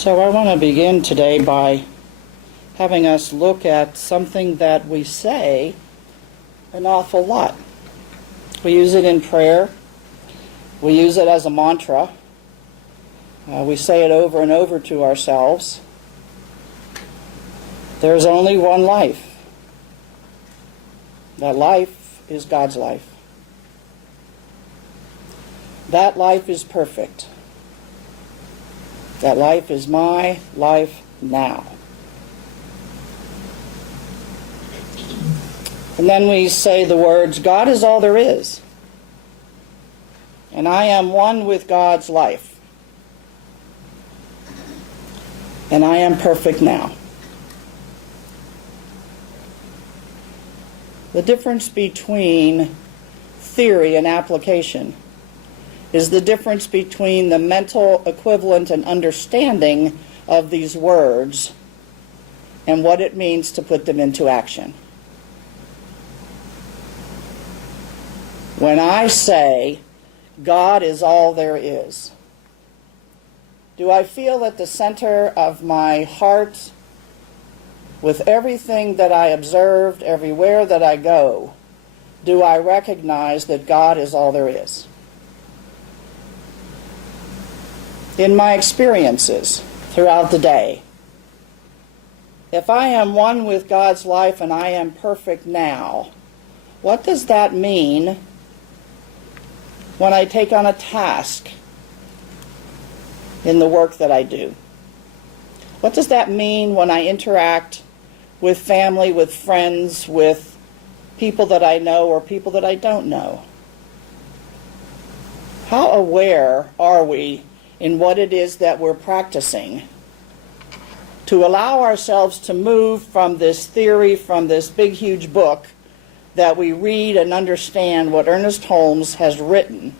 So I want to begin today by having us look at something that we say an awful lot. We use it in prayer. We use it as a mantra. We say it over and over to ourselves. There's only one life. That life is God's life. That life is perfect. That life is my life now. And then we say the words, God is all there is. And I am one with God's life. And I am perfect now. The difference between theory and application is the difference between the mental equivalent and understanding of these words and what it means to put them into action. When I say, God is all there is, do I feel at the center of my heart, with everything that I observed, everywhere that I go, do I recognize that God is all there is? In my experiences throughout the day, if I am one with God's life and I am perfect now, what does that mean when I take on a task in the work that I do? What does that mean when I interact with family, with friends, with people that I know or people that I don't know? How aware are we in what it is that we're practicing to allow ourselves to move from this theory, from this big, huge book that we read and understand what Ernest Holmes has written,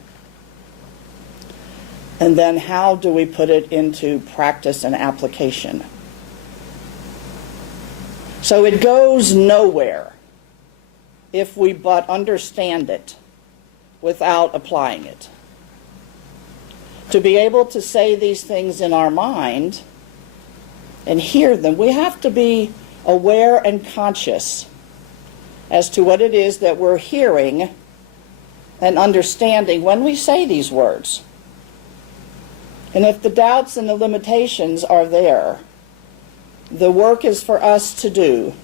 and then how do we put it into practice and application? So it goes nowhere if we but understand it without applying it. To be able to say these things in our mind and hear them, we have to be aware and conscious as to what it is that we're hearing and understanding when we say these words. And if the doubts and the limitations are there, the work is for us to do,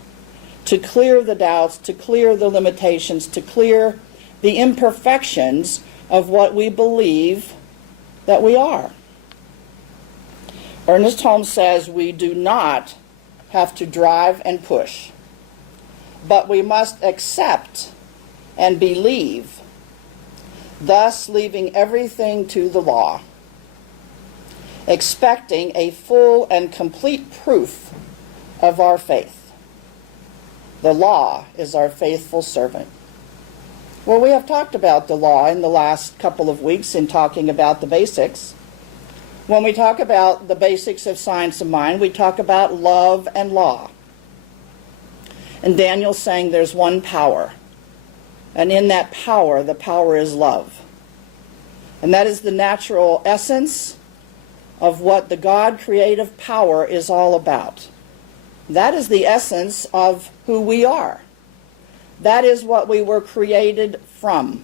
to clear the doubts, to clear the limitations, to clear the imperfections of what we believe that we are. Ernest Holmes says we do not have to drive and push, but we must accept and believe, thus leaving everything to the law, expecting a full and complete proof of our faith. The law is our faithful servant. Well, we have talked about the law in the last couple of weeks in talking about the basics. When we talk about the basics of science of mind, we talk about love and law. And Daniel's saying there's one power. And in that power, the power is love. And that is the natural essence of what the God creative power is all about. That is the essence of who we are. That is what we were created from.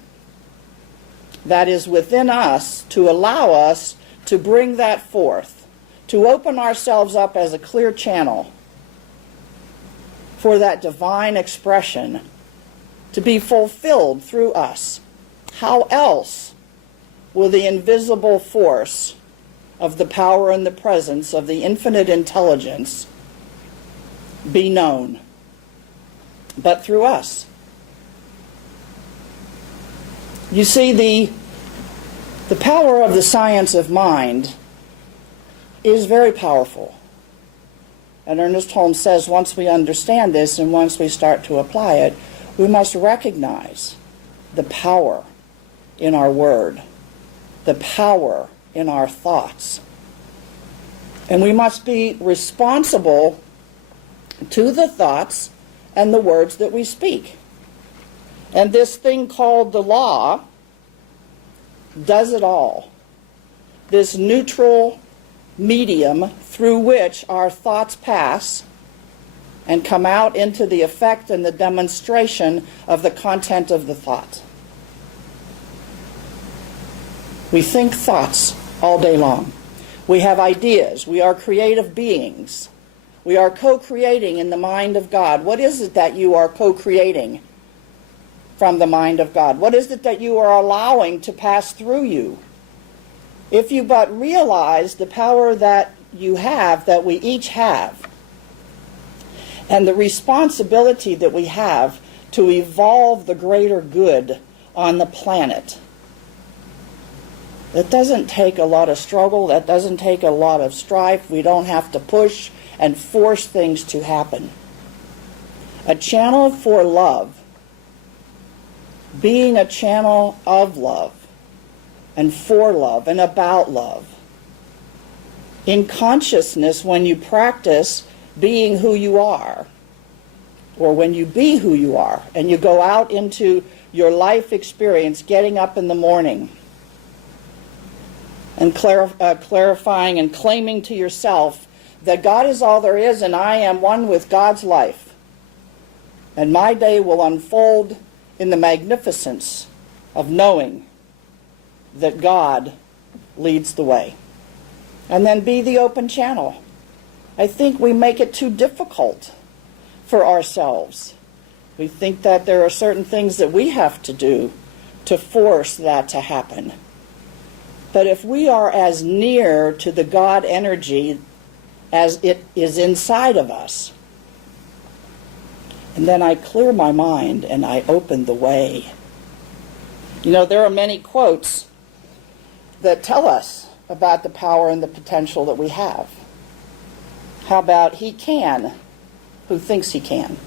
That is within us to allow us to bring that forth, to open ourselves up as a clear channel for that divine expression to be fulfilled through us. How else will the invisible force of the power and the presence of the infinite intelligence be known? But through us. You see, the power of the science of mind is very powerful. And Ernest Holmes says once we understand this and once we start to apply it, we must recognize the power in our word, the power in our thoughts. And we must be responsible to the thoughts and the words that we speak. And this thing called the law does it all. This neutral medium through which our thoughts pass and come out into the effect and the demonstration of the content of the thought. We think thoughts all day long. We have ideas. We are creative beings. We are co-creating in the mind of God. What is it that you are co-creating from the mind of God? What is it that you are allowing to pass through you? If you but realize the power that you have, that we each have, and the responsibility that we have to evolve the greater good on the planet. It doesn't take a lot of struggle. That doesn't take a lot of strife. We don't have to push and force things to happen. A channel for love, being a channel of love and for love and about love. In consciousness, when you practice being who you are, or when you be who you are, and you go out into your life experience, getting up in the morning and clarifying and claiming to yourself that God is all there is and I am one with God's life, and my day will unfold in the magnificence of knowing that God leads the way. And then be the open channel. I think we make it too difficult for ourselves. We think that there are certain things that we have to do to force that to happen. But if we are as near to the God energy as it is inside of us, and then I clear my mind and I open the way. You know, there are many quotes that tell us about the power and the potential that we have. How about, he can who thinks he can?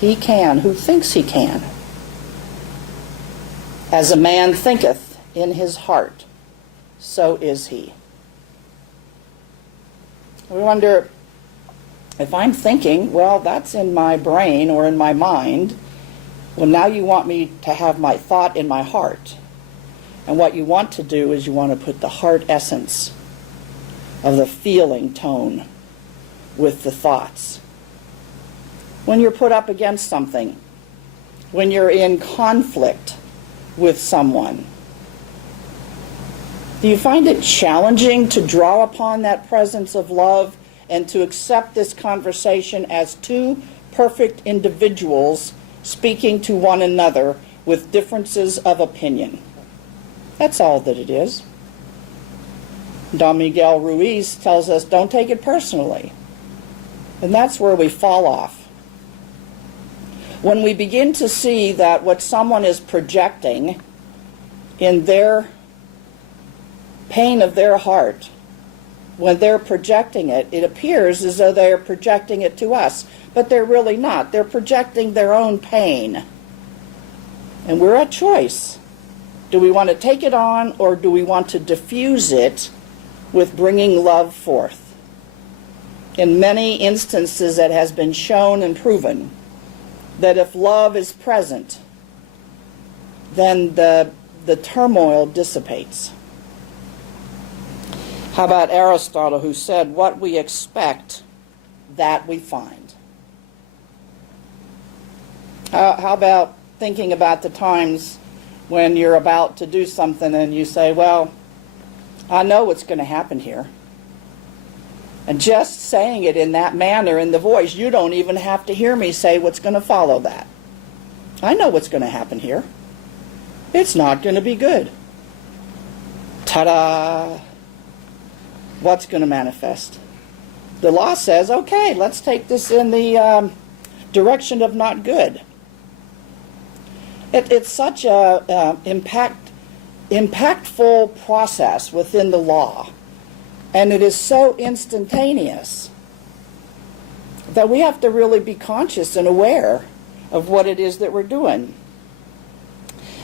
He can who thinks he can. As a man thinketh in his heart, so is he. We wonder, if I'm thinking, well, that's in my brain or in my mind. Well, now you want me to have my thought in my heart. And what you want to do is you want to put the heart essence of the feeling tone with the thoughts. When you're put up against something, when you're in conflict with someone, do you find it challenging to draw upon that presence of love and to accept this conversation as two perfect individuals speaking to one another with differences of opinion? That's all that it is. Don Miguel Ruiz tells us, don't take it personally. And that's where we fall off. When we begin to see that what someone is projecting in their pain of their heart, when they're projecting it, it appears as though they're projecting it to us, but they're really not. They're projecting their own pain. And we're at choice. Do we want to take it on, or do we want to diffuse it with bringing love forth? In many instances, it has been shown and proven that if love is present, then the turmoil dissipates. How about Aristotle, who said, what we expect, that we find? How about thinking about the times when you're about to do something and you say, well, I know what's going to happen here. And just saying it in that manner, in the voice, you don't even have to hear me say what's going to follow that. I know what's going to happen here. It's not going to be good. Ta-da! What's going to manifest? The law says, okay, let's take this in the direction of not good. It's such a impactful process within the law, and it is so instantaneous that we have to really be conscious and aware of what it is that we're doing.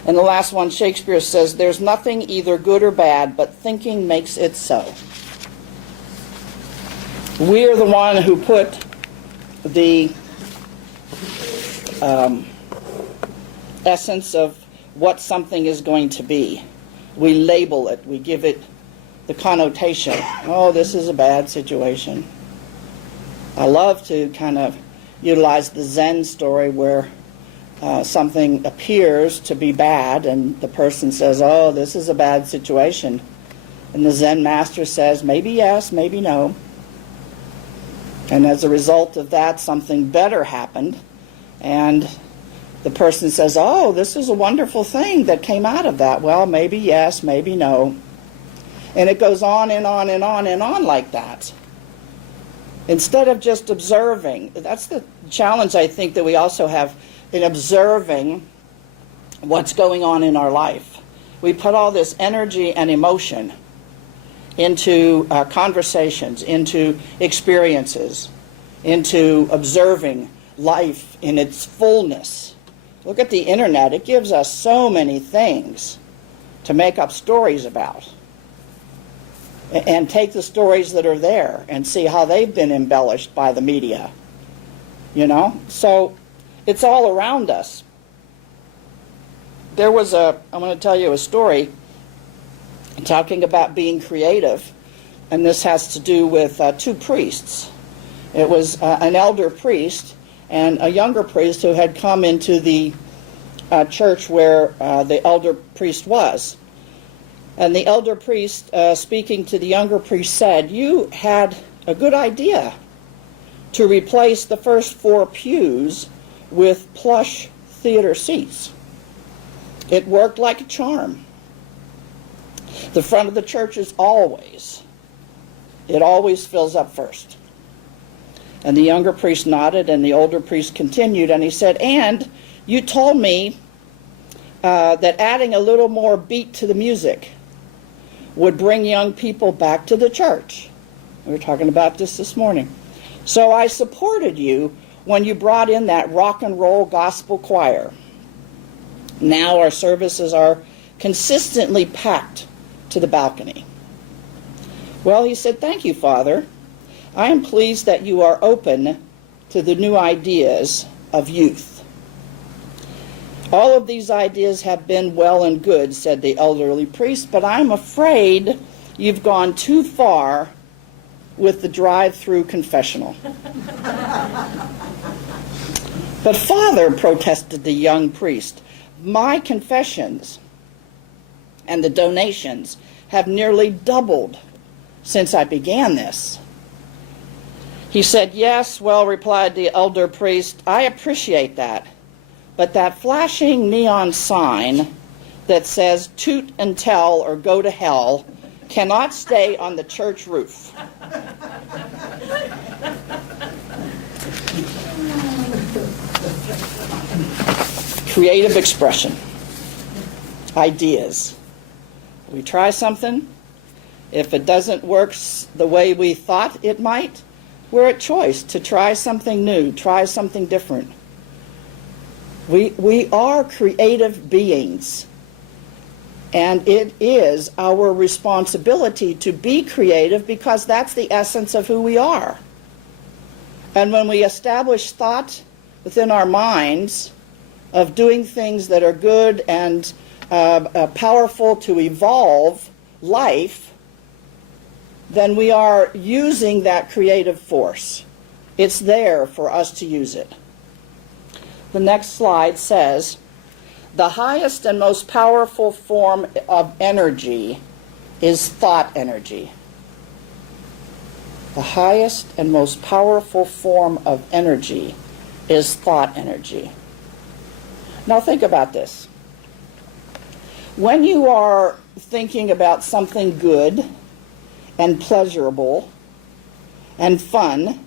And the last one, Shakespeare says, there's nothing either good or bad, but thinking makes it so. We are the one who put the essence of what something is going to be. We label it, we give it the connotation. Oh, this is a bad situation. I love to kind of utilize the Zen story where something appears to be bad and the person says, oh, this is a bad situation. And the Zen master says, maybe yes, maybe no. And as a result of that, something better happened. And the person says, oh, this is a wonderful thing that came out of that. Well, maybe yes, maybe no. And it goes on and on and on and on like that. Instead of just observing, that's the challenge I think that we also have in observing what's going on in our life. We put all this energy and emotion into conversations, into experiences, into observing life in its fullness. Look at the internet. It gives us so many things to make up stories about. And take the stories that are there and see how they've been embellished by the media. You know? So it's all around us. I'm going to tell you a story talking about being creative, and this has to do with two priests. It was an elder priest and a younger priest who had come into the church where the elder priest was. And the elder priest, speaking to the younger priest, said, you had a good idea to replace the first 4 pews with plush theater seats. It worked like a charm. The front of the church is always fills up first. And the younger priest nodded, and the older priest continued, and he said, and you told me that adding a little more beat to the music would bring young people back to the church. We were talking about this morning. So I supported you when you brought in that rock and roll gospel choir. Now our services are consistently packed to the balcony. Well, he said, thank you, Father. I am pleased that you are open to the new ideas of youth. All of these ideas have been well and good, said the elderly priest, but I'm afraid you've gone too far with the drive-through confessional. But Father, protested the young priest, my confessions and the donations have nearly doubled since I began this. He said, yes, well, replied the elder priest, I appreciate that. But that flashing neon sign that says toot and tell or go to hell cannot stay on the church roof. Creative expression. Ideas. We try something. If it doesn't work the way we thought it might, we're at choice to try something new, try something different. We are creative beings, and it is our responsibility to be creative because that's the essence of who we are. And when we establish thought within our minds of doing things that are good and powerful to evolve life, then we are using that creative force. It's there for us to use it. The next slide says, the highest and most powerful form of energy is thought energy. The highest and most powerful form of energy is thought energy. Now think about this. When you are thinking about something good and pleasurable and fun,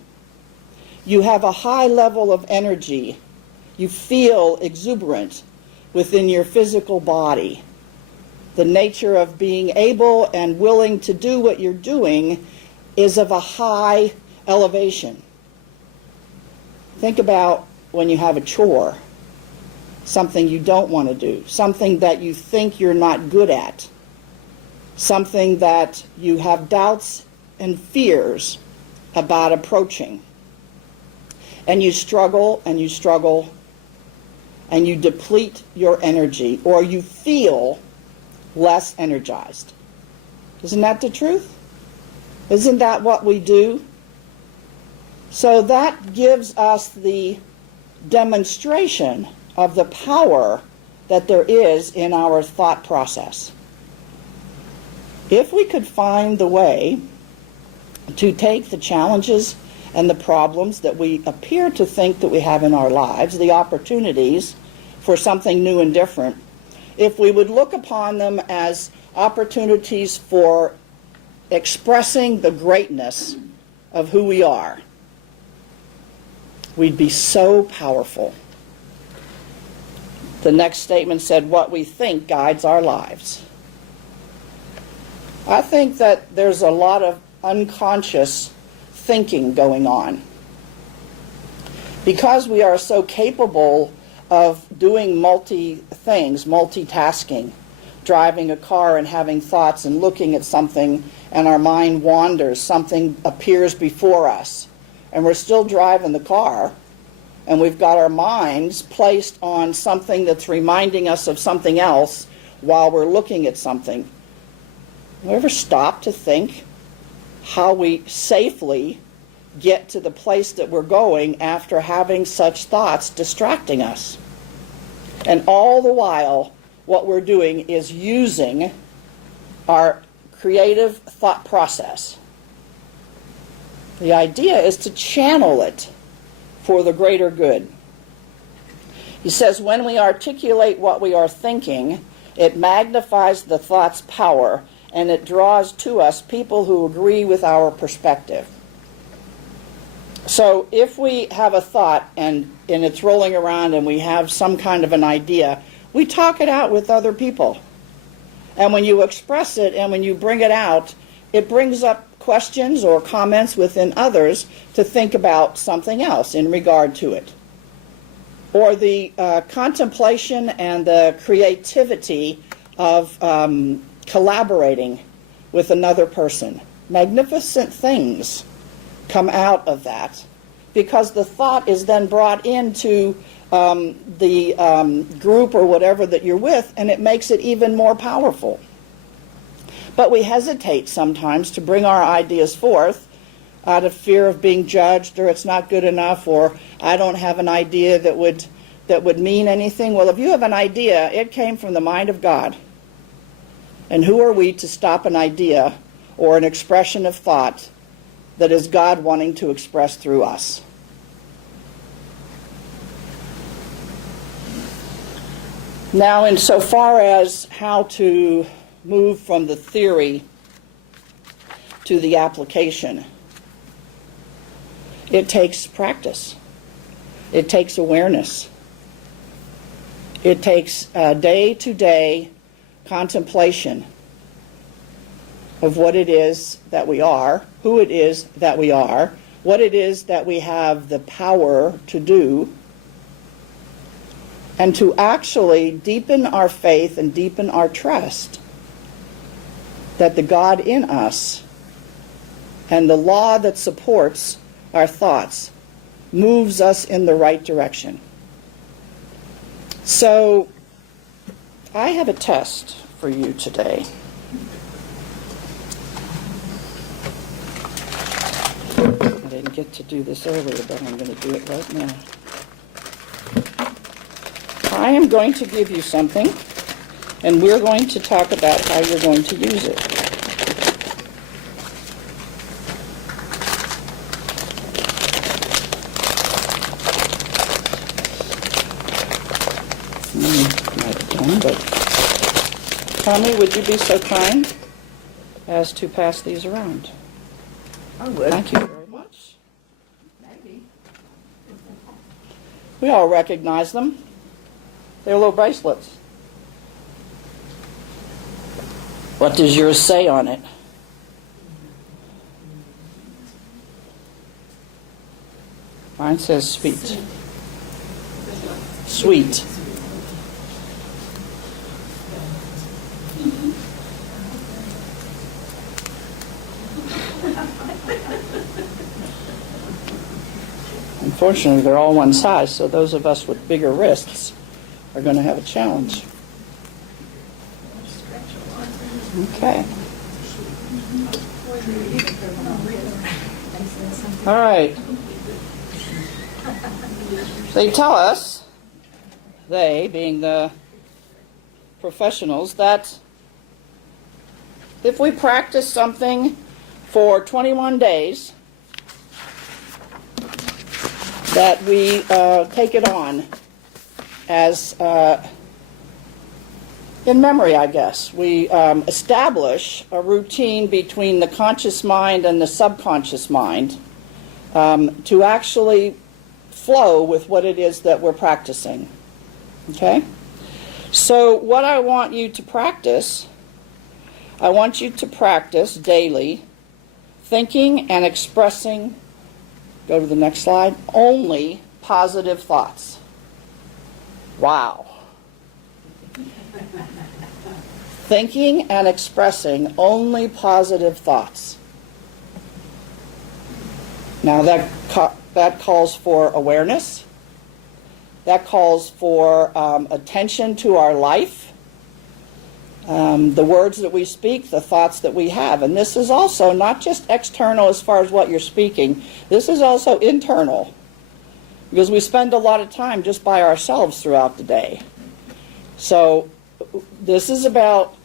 you have a high level of energy. You feel exuberant within your physical body. The nature of being able and willing to do what you're doing is of a high elevation. Think about when you have a chore, something you don't want to do, something that you think you're not good at, something that you have doubts and fears about approaching. And you struggle and you struggle and you deplete your energy, or you feel less energized. Isn't that the truth? Isn't that what we do? So that gives us the demonstration of the power that there is in our thought process. If we could find the way to take the challenges and the problems that we appear to think that we have in our lives, the opportunities for something new and different, if we would look upon them as opportunities for expressing the greatness of who we are, we'd be so powerful. The next statement said, what we think guides our lives. I think that there's a lot of unconscious thinking going on. Because we are so capable of doing multitasking, driving a car and having thoughts and looking at something, and our mind wanders, something appears before us, and we're still driving the car, and we've got our minds placed on something that's reminding us of something else while we're looking at something. Have you ever stopped to think how we safely get to the place that we're going after having such thoughts distracting us? And all the while, what we're doing is using our creative thought process. The idea is to channel it for the greater good. He says, when we articulate what we are thinking, it magnifies the thought's power, and it draws to us people who agree with our perspective. So if we have a thought and it's rolling around and we have some kind of an idea, we talk it out with other people. And when you express it and when you bring it out, it brings up questions or comments within others to think about something else in regard to it. Or the contemplation and the creativity of collaborating with another person. Magnificent things come out of that because the thought is then brought into the group or whatever that you're with, and it makes it even more powerful. But we hesitate sometimes to bring our ideas forth out of fear of being judged, or it's not good enough, or I don't have an idea that would mean anything. Well, if you have an idea, it came from the mind of God. And who are we to stop an idea or an expression of thought that is God wanting to express through us? Now, insofar as how to move from the theory to the application, it takes practice. It takes awareness. It takes day-to-day contemplation of what it is that we are, who it is that we are, what it is that we have the power to do, and to actually deepen our faith and deepen our trust that the God in us and the law that supports our thoughts moves us in the right direction. So, I have a test for you today. I didn't get to do this earlier, but I'm going to do it right now. I am going to give you something, and we're going to talk about how you're going to use it. But Tommy, would you be so kind as to pass these around? I would. Thank you very much. Maybe. We all recognize them. They're little bracelets. What does yours say on it? Mine says sweet. Sweet. Unfortunately, they're all one size, so those of us with bigger wrists are going to have a challenge. Okay. All right. They tell us, they being the professionals, that if we practice something for 21 days, that we take it on as in memory, I guess. We establish a routine between the conscious mind and the subconscious mind to actually flow with what it is that we're practicing. Okay? So what I want you to practice, I want you to practice daily thinking and expressing, go to the next slide, only positive thoughts. Wow. Thinking and expressing only positive thoughts. Now that calls for awareness. That calls for attention to our life, the words that we speak, the thoughts that we have. And this is also not just external as far as what you're speaking. This is also internal, because we spend a lot of time just by ourselves throughout the day. So this is about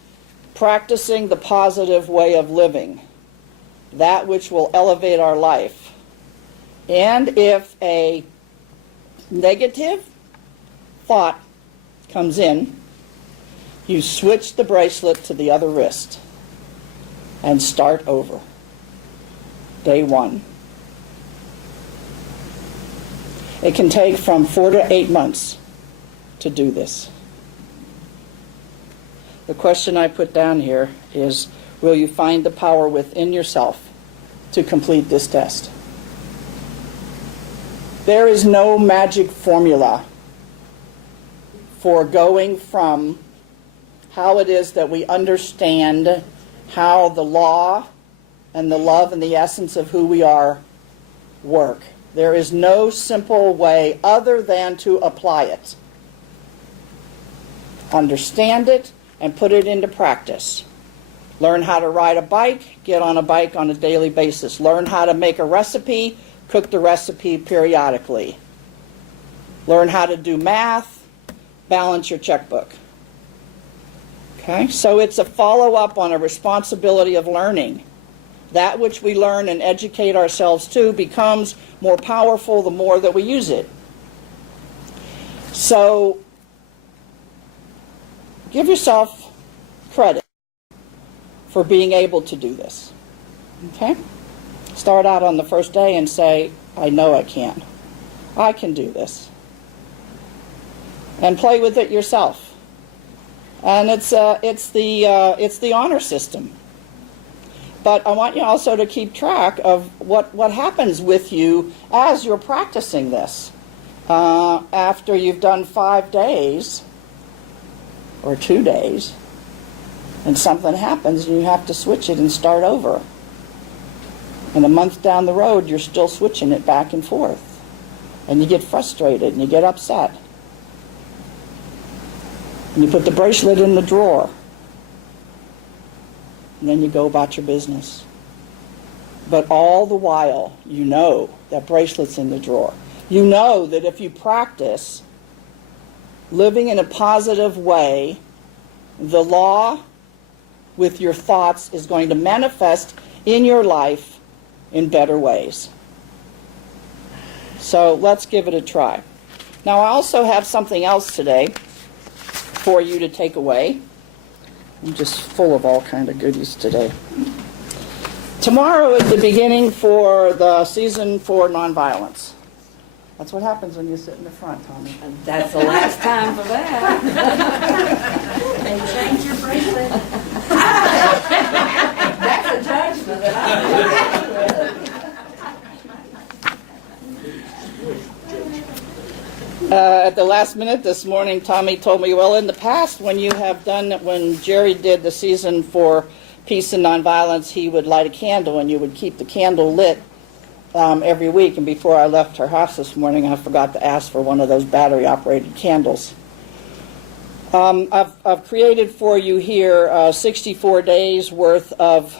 practicing the positive way of living, that which will elevate our life. And if a negative thought comes in, you switch the bracelet to the other wrist and start over. Day one. It can take from 4 to 8 months to do this. The question I put down here is, will you find the power within yourself to complete this test? There is no magic formula for going from how it is that we understand how the law and the love and the essence of who we are work. There is no simple way other than to apply it. Understand it and put it into practice. Learn how to ride a bike, get on a bike on a daily basis. Learn how to make a recipe, cook the recipe periodically. Learn how to do math, balance your checkbook. Okay, so it's a follow-up on a responsibility of learning. That which we learn and educate ourselves to becomes more powerful the more that we use it. So give yourself credit for being able to do this. Okay? Start out on the first day and say, I know I can. I can do this. And play with it yourself. And it's the honor system. But I want you also to keep track of what happens with you as you're practicing this. After you've done 5 days, or 2 days, and something happens and you have to switch it and start over. And a month down the road, you're still switching it back and forth. And you get frustrated and you get upset. And you put the bracelet in the drawer. And then you go about your business. But all the while, you know that bracelet's in the drawer. You know that if you practice living in a positive way, the law with your thoughts is going to manifest in your life in better ways. So let's give it a try. Now I also have something else today for you to take away. I'm just full of all kind of goodies today. Tomorrow is the beginning for the season for nonviolence. That's what happens when you sit in the front, Tommy. And that's the last time for that. And change your bracelet. That's a judgment that I At the last minute this morning, Tommy told me, well, in the past, when Jerry did the season for peace and nonviolence, he would light a candle and you would keep the candle lit every week. And before I left her house this morning, I forgot to ask for one of those battery-operated candles. I've created for you here 64 days worth of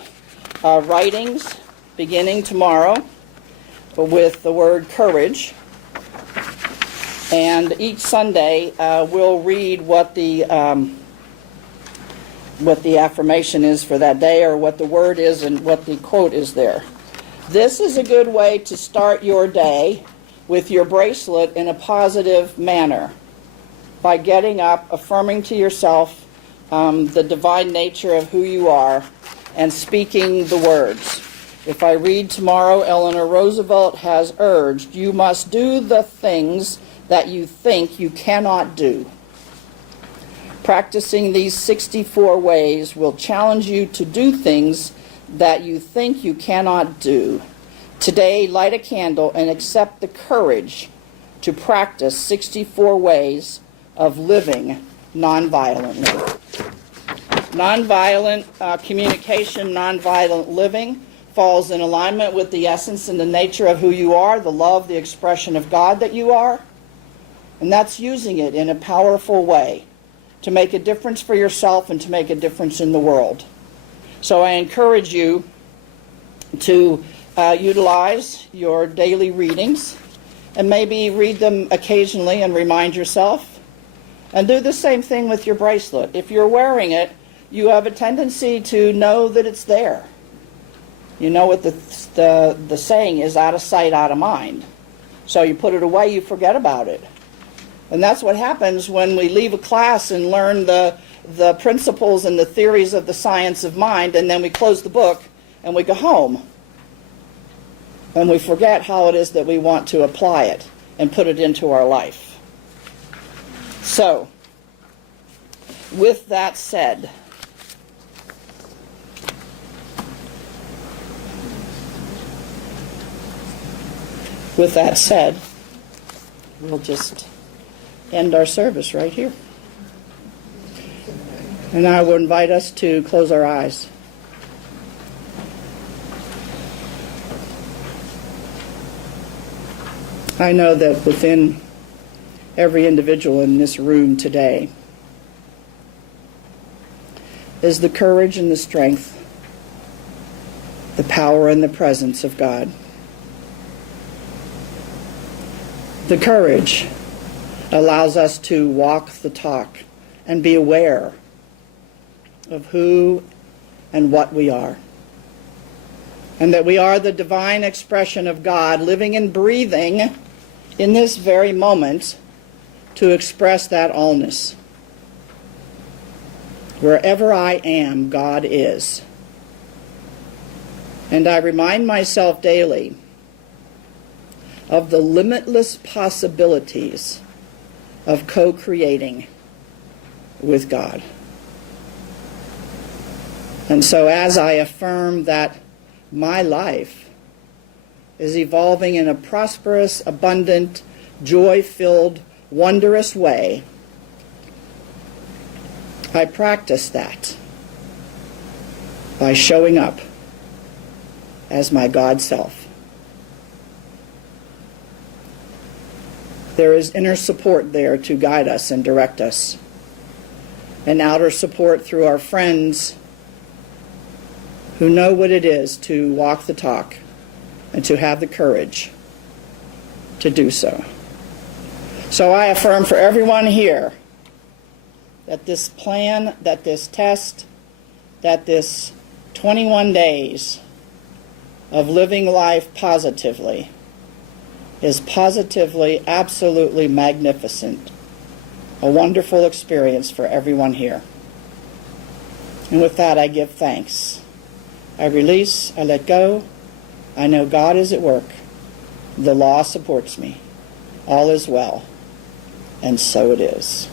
writings beginning tomorrow with the word courage. And each Sunday we'll read what the affirmation is for that day, or what the word is and what the quote is there. This is a good way to start your day with your bracelet in a positive manner, by getting up, affirming to yourself the divine nature of who you are, and speaking the words. If I read tomorrow, Eleanor Roosevelt has urged, you must do the things that you think you cannot do. Practicing these 64 ways will challenge you to do things that you think you cannot do. Today, light a candle and accept the courage to practice 64 ways of living nonviolently. Nonviolent communication, nonviolent living falls in alignment with the essence and the nature of who you are, the love, the expression of God that you are. And that's using it in a powerful way to make a difference for yourself and to make a difference in the world. So I encourage you to utilize your daily readings, and maybe read them occasionally and remind yourself. And do the same thing with your bracelet. If you're wearing it, you have a tendency to know that it's there. You know what the saying is, out of sight, out of mind. So you put it away, you forget about it. And that's what happens when we leave a class and learn the principles and the theories of the science of mind, and then we close the book and we go home. And we forget how it is that we want to apply it and put it into our life. So, with that said, we'll just end our service right here. And I will invite us to close our eyes. I know that within every individual in this room today is the courage and the strength, the power and the presence of God. The courage allows us to walk the talk and be aware of who and what we are. And that we are the divine expression of God, living and breathing in this very moment to express that allness. Wherever I am, God is. And I remind myself daily of the limitless possibilities of co-creating with God. And so as I affirm that my life is evolving in a prosperous, abundant, joy-filled, wondrous way, I practice that by showing up as my God self. There is inner support there to guide us and direct us, and outer support through our friends who know what it is to walk the talk and to have the courage to do so. So I affirm for everyone here that this plan, that this test, that this 21 days of living life positively is positively, absolutely magnificent. A wonderful experience for everyone here. And with that, I give thanks. I release, I let go. I know God is at work. The law supports me. All is well. And so it is.